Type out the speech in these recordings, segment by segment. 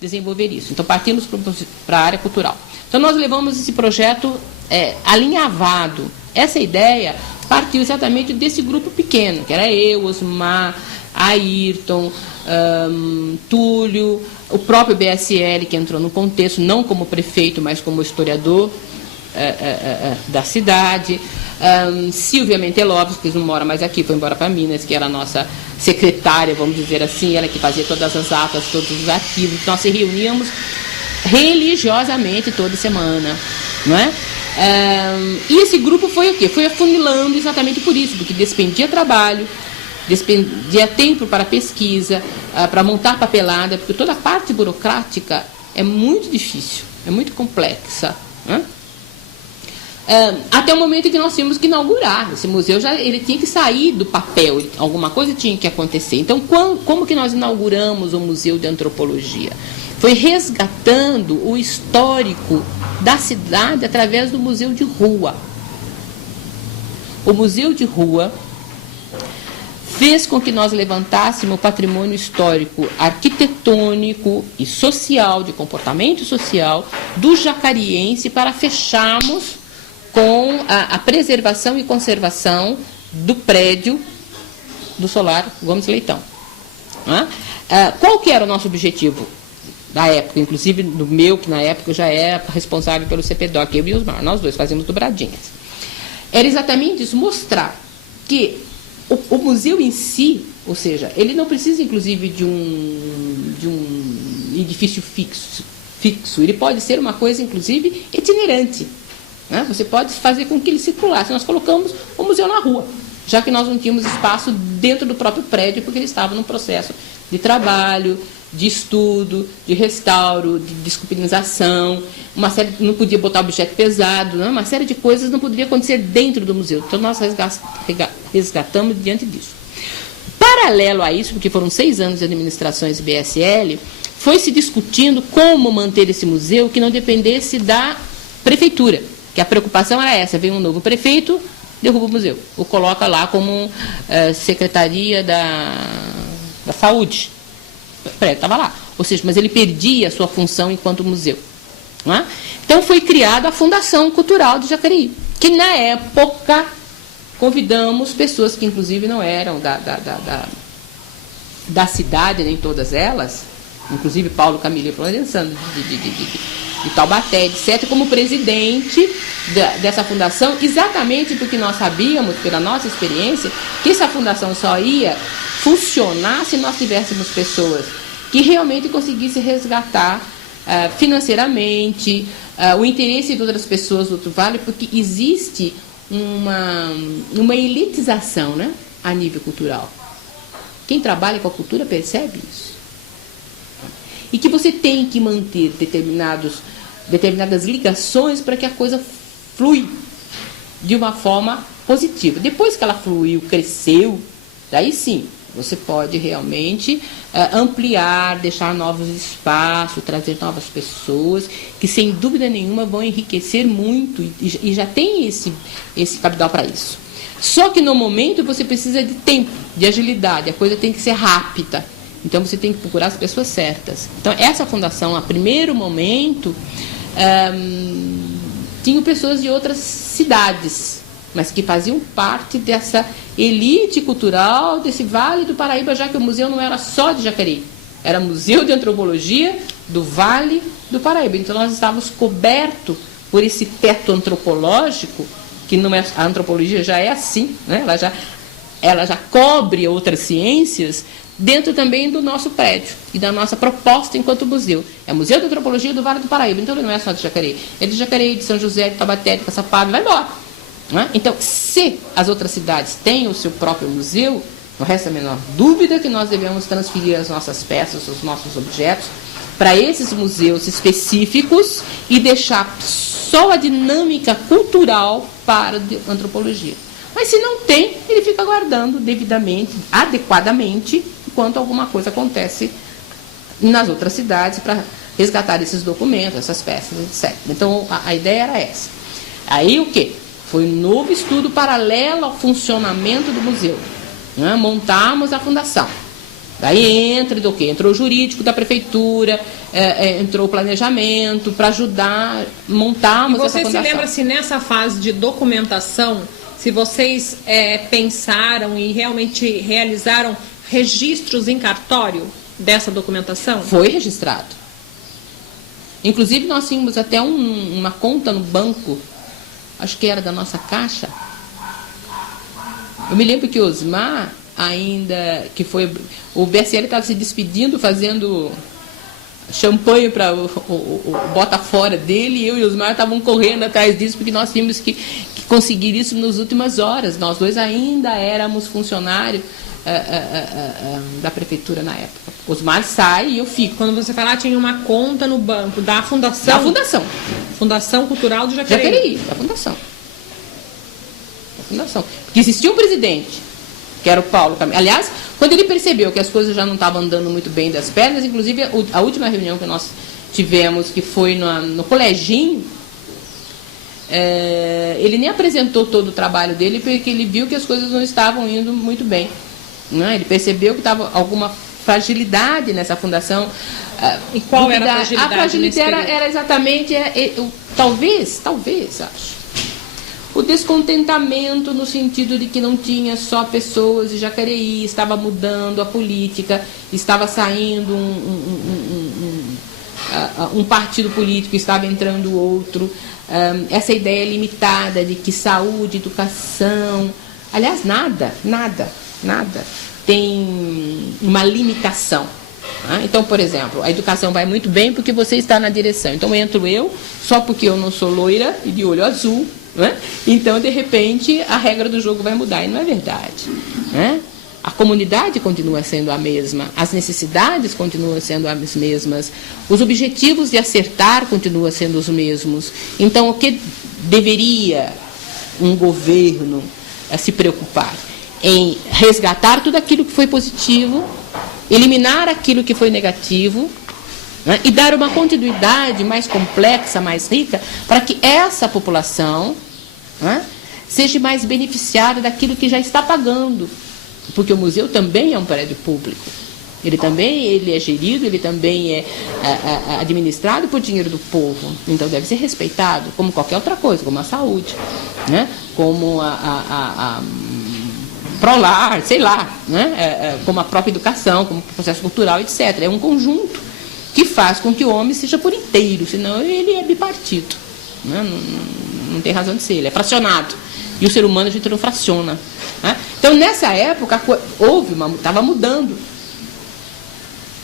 desenvolver isso. Então, partimos para a área cultural. Então, nós levamos esse projeto alinhavado. Essa ideia partiu exatamente desse grupo pequeno, que era eu, Osmar, Ayrton, Túlio, o próprio BSL, que entrou no contexto, não como prefeito, mas como historiador da cidade, Silvia Mentelópolis, que não mora mais aqui, foi embora para Minas, que era a nossa secretária, vamos dizer assim, ela que fazia todas as atas, todos os arquivos. Nós se reuníamos religiosamente toda semana, não é? E esse grupo foi o quê? Foi afunilando exatamente por isso, porque despendia trabalho, despendia tempo para pesquisa, para montar papelada, porque toda a parte burocrática é muito difícil, é muito complexa, né? Até o momento em que nós tínhamos que inaugurar esse museu, ele tinha que sair do papel, alguma coisa tinha que acontecer. Então, como que nós inauguramos o Museu de Antropologia? Foi resgatando o histórico da cidade através do Museu de Rua. O Museu de Rua fez com que nós levantássemos o patrimônio histórico, arquitetônico e social, de comportamento social, do jacariense, para fecharmos com a preservação e conservação do prédio do Solar Gomes Leitão. Qual que era o nosso objetivo da época, inclusive no meu, que na época eu já era responsável pelo CPDOC, eu e Osmar, nós dois fazíamos dobradinhas. Era exatamente isso, mostrar que o museu em si, ou seja, ele não precisa inclusive de um edifício fixo, ele pode ser uma coisa inclusive itinerante. Você pode fazer com que ele circulasse. Nós colocamos o museu na rua, já que nós não tínhamos espaço dentro do próprio prédio, porque ele estava num processo de trabalho, de estudo, de restauro, de desculpinização, não podia botar objeto pesado, uma série de coisas não poderia acontecer dentro do museu. Então, nós resgatamos diante disso. Paralelo a isso, porque foram 6 anos de administrações BSL, foi se discutindo como manter esse museu que não dependesse da prefeitura. Que a preocupação era essa, vem um novo prefeito, derruba o museu, ou coloca lá como Secretaria da Saúde. O prédio estava lá, ou seja, mas ele perdia a sua função enquanto museu. Não é? Então foi criada a Fundação Cultural de Jacareí, que na época convidamos pessoas que inclusive não eram da cidade, nem todas elas, inclusive Paulo Camilo Florençano, de Taubaté, etc., como presidente dessa fundação, exatamente porque nós sabíamos, pela nossa experiência, que essa fundação só ia funcionar se nós tivéssemos pessoas que realmente conseguissem resgatar financeiramente o interesse de outras pessoas do outro vale, porque existe uma elitização, né, a nível cultural. Quem trabalha com a cultura percebe isso. E que você tem que manter determinadas ligações para que a coisa flui de uma forma positiva. Depois que ela fluiu, cresceu, daí sim, você pode realmente ampliar, deixar novos espaços, trazer novas pessoas, que sem dúvida nenhuma vão enriquecer muito e já tem esse capital para isso. Só que no momento você precisa de tempo, de agilidade, a coisa tem que ser rápida. Então, você tem que procurar as pessoas certas. Então, essa fundação, a primeiro momento, tinha pessoas de outras cidades, mas que faziam parte dessa elite cultural desse Vale do Paraíba, já que o museu não era só de Jacareí, era Museu de Antropologia do Vale do Paraíba. Então, nós estávamos cobertos por esse teto antropológico, que não é, a antropologia já é assim, né? Ela já cobre outras ciências, dentro também do nosso prédio e da nossa proposta enquanto museu. É o Museu de Antropologia do Vale do Paraíba, então ele não é só de Jacareí, é de Jacareí, de São José, de Taubaté, de Caçapava, vai embora. Não é? Então, se as outras cidades têm o seu próprio museu, não resta a menor dúvida que nós devemos transferir as nossas peças, os nossos objetos, para esses museus específicos e deixar só a dinâmica cultural para a antropologia. Mas se não tem, ele fica guardando devidamente, adequadamente, enquanto alguma coisa acontece nas outras cidades para resgatar esses documentos, essas peças, etc. Então, a ideia era essa. Aí o quê? Foi um novo estudo paralelo ao funcionamento do museu. Montarmos a fundação. Daí entra do quê? Entrou o jurídico da prefeitura, entrou o planejamento para ajudar, montarmos essa fundação. Você se lembra se nessa fase de documentação, se vocês pensaram e realmente realizaram registros em cartório dessa documentação? Foi registrado. Inclusive nós tínhamos até uma conta no banco, acho que era da nossa caixa. Eu me lembro que o Osmar ainda, que foi, o BSL estava se despedindo, fazendo champanhe para o bota fora dele, e eu e o Osmar estavam correndo atrás disso, porque nós tínhamos que conseguir isso nas últimas horas. Nós dois ainda éramos funcionários da prefeitura na época. Osmar sai e eu fico. Quando você falar, tinha uma conta no banco da fundação? Da fundação. Fundação Cultural do Jacareí. Jacareí, da fundação. Porque existia um presidente, que era o Paulo Camilo. Aliás, quando ele percebeu que as coisas já não estavam andando muito bem das pernas, inclusive a última reunião que nós tivemos, que foi no coleginho, ele nem apresentou todo o trabalho dele, porque ele viu que as coisas não estavam indo muito bem. Né? Ele percebeu que estava alguma fragilidade nessa fundação. E qual era a fragilidade? A fragilidade era exatamente, talvez, acho, o descontentamento no sentido de que não tinha só pessoas de Jacareí, estava mudando a política, estava saindo um partido político, estava entrando outro, essa ideia limitada de que saúde, educação, aliás, nada tem uma limitação. Então, por exemplo, a educação vai muito bem porque você está na direção. Então, entro eu, só porque eu não sou loira e de olho azul, né? Então, de repente, a regra do jogo vai mudar. E não é verdade. Né? A comunidade continua sendo a mesma, as necessidades continuam sendo as mesmas, os objetivos de acertar continuam sendo os mesmos. Então, o que deveria um governo se preocupar? Em resgatar tudo aquilo que foi positivo, eliminar aquilo que foi negativo, né, e dar uma continuidade mais complexa, mais rica, para que essa população, né, seja mais beneficiada daquilo que já está pagando. Porque o museu também é um prédio público. Ele é gerido, ele também é administrado por dinheiro do povo. Então deve ser respeitado, como qualquer outra coisa, como a saúde, né, como a Prolar, sei lá, né? Como a própria educação, como o processo cultural, etc. É um conjunto que faz com que o homem seja por inteiro, senão ele é bipartido. Né? Não tem razão de ser, ele é fracionado. E o ser humano a gente não fraciona. Né? Então, nessa época, estava mudando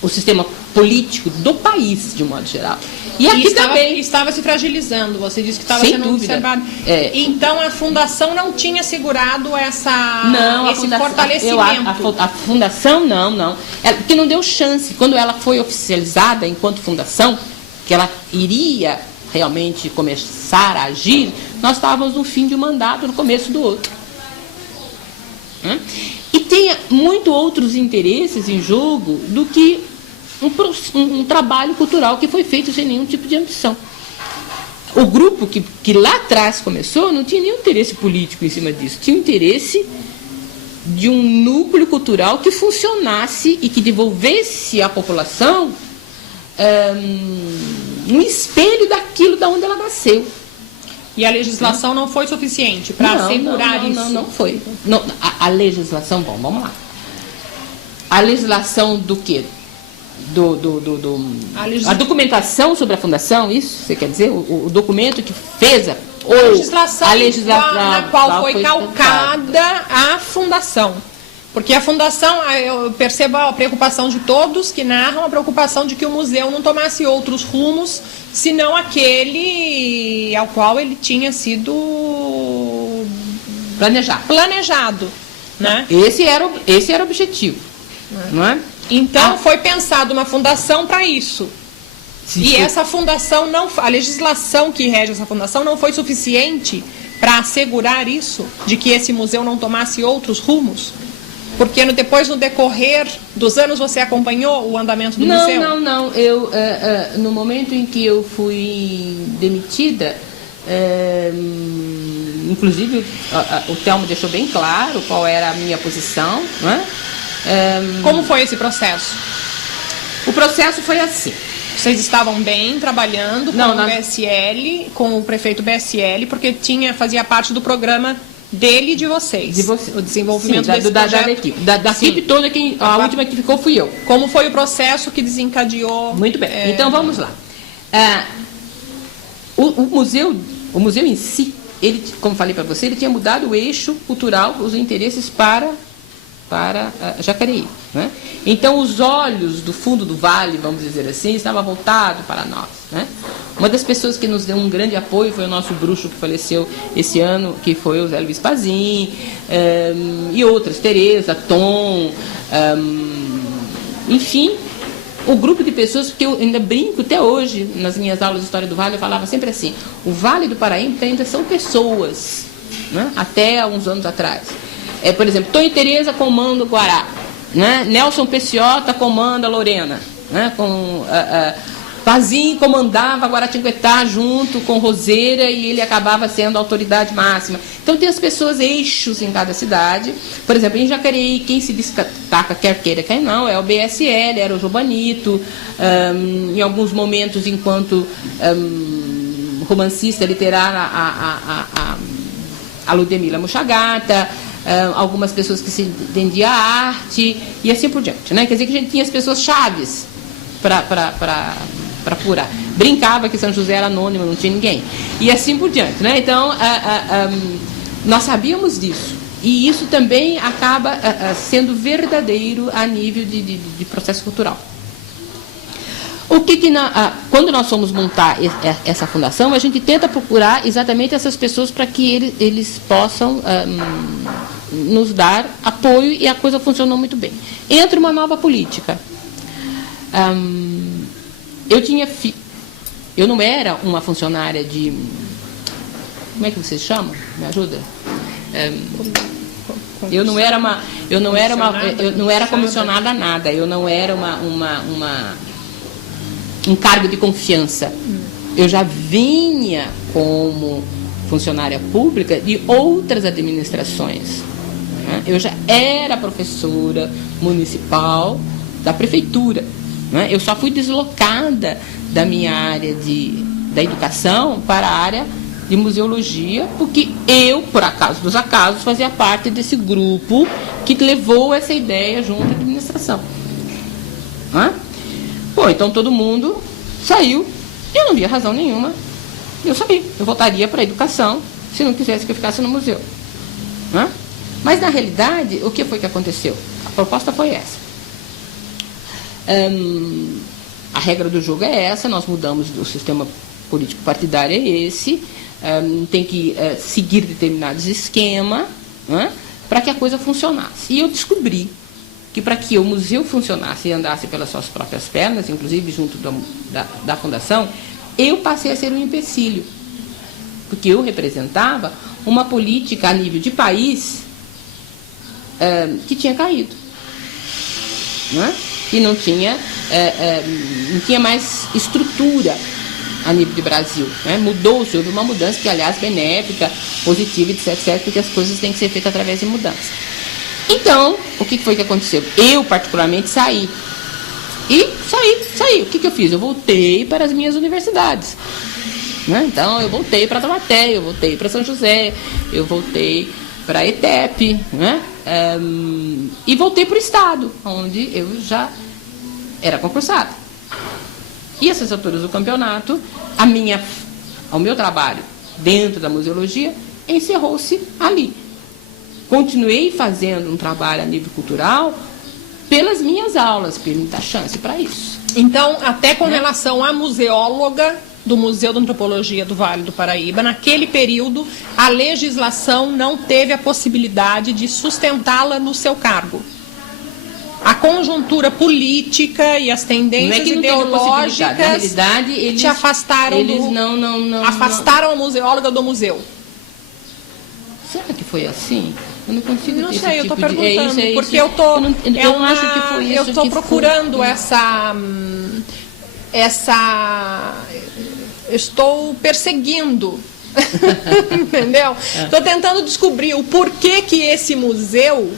o sistema político do país, de um modo geral. E aqui também estava se fragilizando, você disse que estava sem sendo dúvida. observado. Então a fundação não tinha segurado esse fortalecimento. A fundação não. Porque não deu chance. Quando ela foi oficializada enquanto fundação, que ela iria realmente começar a agir, nós estávamos no fim de um mandato, no começo do outro. E tem muito outros interesses em jogo do que um trabalho cultural que foi feito sem nenhum tipo de ambição. O grupo que lá atrás começou não tinha nenhum interesse político em cima disso, tinha interesse de um núcleo cultural que funcionasse e que devolvesse à população um espelho daquilo da onde ela nasceu. E a legislação não foi suficiente para assegurar isso? Não foi. A legislação, vamos lá. A legislação do quê? A documentação sobre a fundação, isso você quer dizer? O documento que fez a legislação na qual foi calcada a fundação. Porque a fundação, eu percebo a preocupação de todos que narram, a preocupação de que o museu não tomasse outros rumos, senão aquele ao qual ele tinha sido planejado. Né? Esse era o objetivo. Não é? Então foi pensada uma fundação para isso. Essa fundação a legislação que rege essa fundação não foi suficiente para assegurar isso, de que esse museu não tomasse outros rumos? Porque depois, no decorrer dos anos, você acompanhou o andamento do museu? Não. No momento em que eu fui demitida, inclusive o Telmo deixou bem claro qual era a minha posição, né? Como foi esse processo? O processo foi assim. Vocês estavam bem trabalhando com o BSL, com o prefeito BSL, porque fazia parte do programa dele e de vocês. O desenvolvimento desse projeto. Da equipe. Da equipe toda, a última que ficou fui eu. Como foi o processo que desencadeou? Muito bem. Então vamos lá. O museu em si, ele, como falei para você, ele tinha mudado o eixo cultural, os interesses para Jacareí, né? Então os olhos do fundo do vale, vamos dizer assim, estavam voltados para nós, né? Uma das pessoas que nos deu um grande apoio foi o nosso bruxo que faleceu esse ano, que foi o Zé Luiz Pazin, e outras, Tereza, Tom, enfim, o grupo de pessoas, porque eu ainda brinco até hoje, nas minhas aulas de História do Vale, eu falava sempre assim, o Vale do Paraíba ainda são pessoas, né? Até há uns anos atrás. Por exemplo, Tom e Tereza comanda o Guará, né? Nelson Peciota comanda a Lorena, né? Pazin comandava Guaratinguetá junto com Roseira e ele acabava sendo a autoridade máxima. Então tem as pessoas eixos em cada cidade. Por exemplo, em Jacareí, quem se destaca, quer queira, quer não, é o BSL, era o Jobanito, em alguns momentos, enquanto romancista literária, a Ludmila Muxagata, algumas pessoas que se entendiam a arte e assim por diante, né? Quer dizer que a gente tinha as pessoas chaves para apurar. Brincava que São José era anônimo, não tinha ninguém. E assim por diante, né? Então, nós sabíamos disso. E isso também acaba sendo verdadeiro a nível de processo cultural. Quando nós fomos montar essa fundação, a gente tenta procurar exatamente essas pessoas para que eles possam nos dar apoio e a coisa funcionou muito bem. Entra uma nova política. Eu não era uma funcionária de... Como é que vocês chamam? Me ajuda? Eu não era comissionada a nada. Eu não era um cargo de confiança. Eu já vinha como funcionária pública de outras administrações. Né? Eu já era professora municipal da prefeitura. Né? Eu só fui deslocada da minha área da educação para a área de museologia, porque eu, por acaso dos acasos, fazia parte desse grupo que levou essa ideia junto à administração. Né? Bom, então todo mundo saiu. Eu não via razão nenhuma. Eu saí. Eu voltaria para a educação se não quisesse que eu ficasse no museu. Né? Mas, na realidade, o que foi que aconteceu? A proposta foi essa. A regra do jogo é essa, nós mudamos do sistema político partidário, é esse. Tem que seguir determinados esquemas, né, para que a coisa funcionasse. E eu descobri que para que o museu funcionasse e andasse pelas suas próprias pernas, inclusive junto da fundação, eu passei a ser um empecilho, porque eu representava uma política a nível de país que tinha caído, né? E não tinha mais estrutura a nível de Brasil, né? Mudou-se, houve uma mudança que, aliás, benéfica, positiva, etc, porque as coisas têm que ser feitas através de mudança. Então, o que foi que aconteceu? Eu, particularmente, saí. E saí. O que eu fiz? Eu voltei para as minhas universidades. Né? Então, eu voltei para Taubaté, eu voltei para São José, eu voltei para a ETEP, né? E voltei para o Estado, onde eu já era concursada. E essas alturas do campeonato, ao meu trabalho dentro da museologia, encerrou-se ali. Continuei fazendo um trabalho a nível cultural pelas minhas aulas, porque me dá chance para isso. Então, até com relação à museóloga do Museu de Antropologia do Vale do Paraíba, naquele período, a legislação não teve a possibilidade de sustentá-la no seu cargo. A conjuntura política e as tendências ideológicas, na realidade, eles te afastaram afastaram a museóloga do museu. Será que foi assim? Eu não consigo. Não sei, eu estou perguntando, porque eu não acho que foi isso. Eu estou procurando estou perseguindo, entendeu? Estou tentando descobrir o porquê que esse museu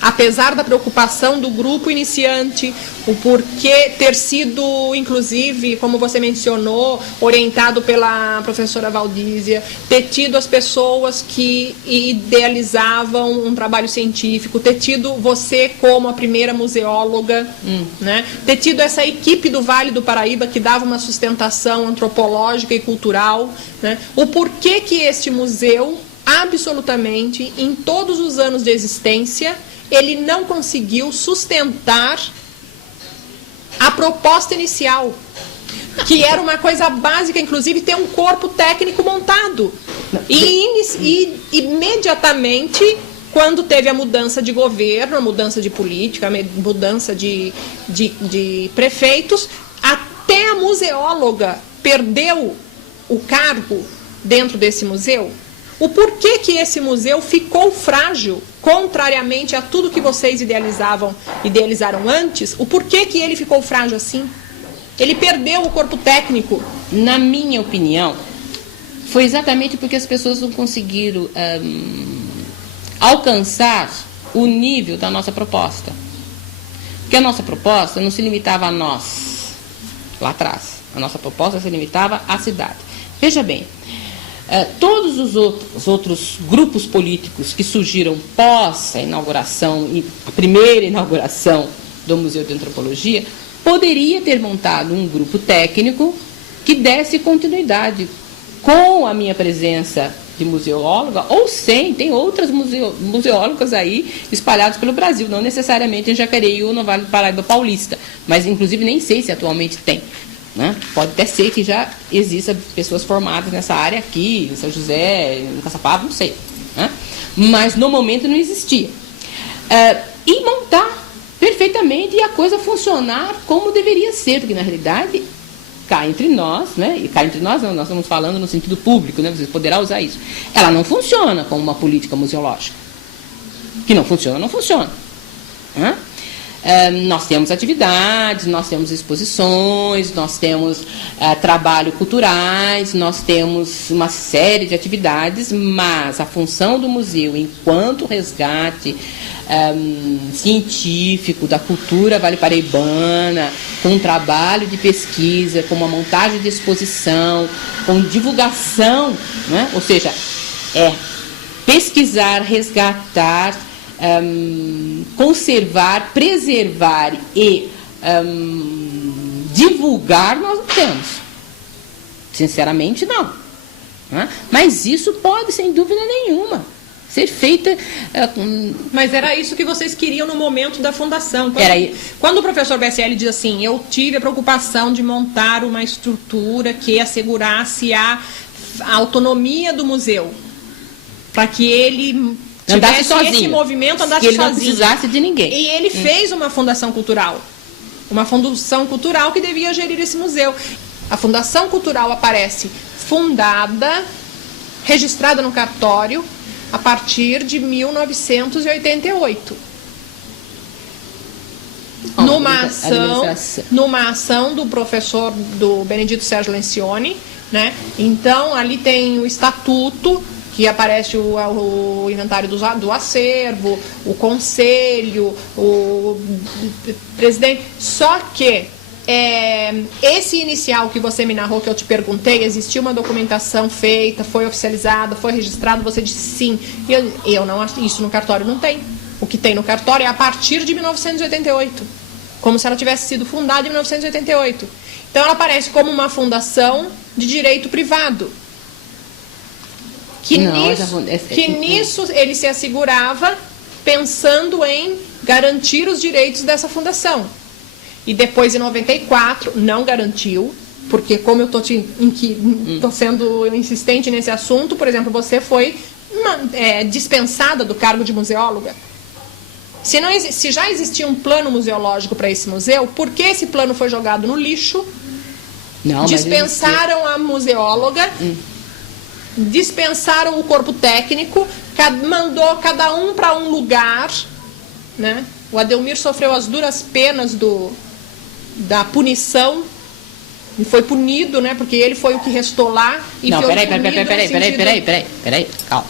apesar da preocupação do grupo iniciante, o porquê ter sido, inclusive, como você mencionou, orientado pela professora Valdísia, ter tido as pessoas que idealizavam um trabalho científico, ter tido você como a primeira museóloga, né? Ter tido essa equipe do Vale do Paraíba que dava uma sustentação antropológica e cultural, né? O porquê que este museu, absolutamente, em todos os anos de existência, ele não conseguiu sustentar a proposta inicial, que era uma coisa básica, inclusive ter um corpo técnico montado. E imediatamente, quando teve a mudança de governo, a mudança de política, a mudança de prefeitos, até a museóloga perdeu o cargo dentro desse museu. O porquê que esse museu ficou frágil, contrariamente a tudo que vocês idealizaram antes, o porquê que ele ficou frágil assim? Ele perdeu o corpo técnico. Na minha opinião, foi exatamente porque as pessoas não conseguiram alcançar o nível da nossa proposta. Porque a nossa proposta não se limitava a nós, lá atrás. A nossa proposta se limitava à cidade. Veja bem, todos os outros grupos políticos que surgiram pós a inauguração, a primeira inauguração do Museu de Antropologia, poderia ter montado um grupo técnico que desse continuidade com a minha presença de museóloga, ou sem, tem outras museólogas aí espalhadas pelo Brasil, não necessariamente em Jacareí ou no Vale do Paraíba Paulista, mas inclusive nem sei se atualmente tem. Né? Pode até ser que já exista pessoas formadas nessa área aqui, em São José, em Caçapava, não sei. Né? Mas no momento não existia. E montar perfeitamente e a coisa funcionar como deveria ser, porque na realidade, cá entre nós, né? E cá entre nós não, nós estamos falando no sentido público, né? Você poderá usar isso. Ela não funciona como uma política museológica. Que não funciona, não funciona. Né? Nós temos atividades, nós temos exposições, nós temos trabalho culturais, nós temos uma série de atividades, mas a função do museu, enquanto resgate científico da cultura vale-paraibana, com um trabalho de pesquisa, com uma montagem de exposição, com divulgação, né? Ou seja, pesquisar, resgatar, conservar, preservar e divulgar, nós não temos. Sinceramente, não. Mas isso pode, sem dúvida nenhuma, ser feita... Mas era isso que vocês queriam no momento da fundação. Quando o professor BSL diz assim, eu tive a preocupação de montar uma estrutura que assegurasse a autonomia do museu, para que ele... andasse sozinho. Esse movimento andasse que ele sozinho. Não precisasse de ninguém. E ele fez uma fundação cultural. Uma fundação cultural que devia gerir esse museu. A Fundação Cultural aparece fundada, registrada no cartório, a partir de 1988. Numa ação do professor do Benedito Sérgio Lencioni, né? Então, ali tem o estatuto, que aparece o inventário do acervo, o conselho, o presidente. Só que esse inicial que você me narrou, que eu te perguntei, existiu uma documentação feita, foi oficializada, foi registrado, você disse sim. Eu não acho, isso no cartório não tem. O que tem no cartório é a partir de 1988, como se ela tivesse sido fundada em 1988. Então ela aparece como uma fundação de direito privado. Nisso ele se assegurava pensando em garantir os direitos dessa fundação. E depois, em 94, não garantiu, porque como eu estou sendo insistente nesse assunto, por exemplo, você foi dispensada do cargo de museóloga. Se já existia um plano museológico para esse museu, por que esse plano foi jogado no lixo? Dispensaram a museóloga... dispensaram o corpo técnico, mandou cada um para um lugar, né? O Adelmir sofreu as duras penas da punição, e foi punido, né? Porque ele foi o que restou lá. E não, peraí, calma.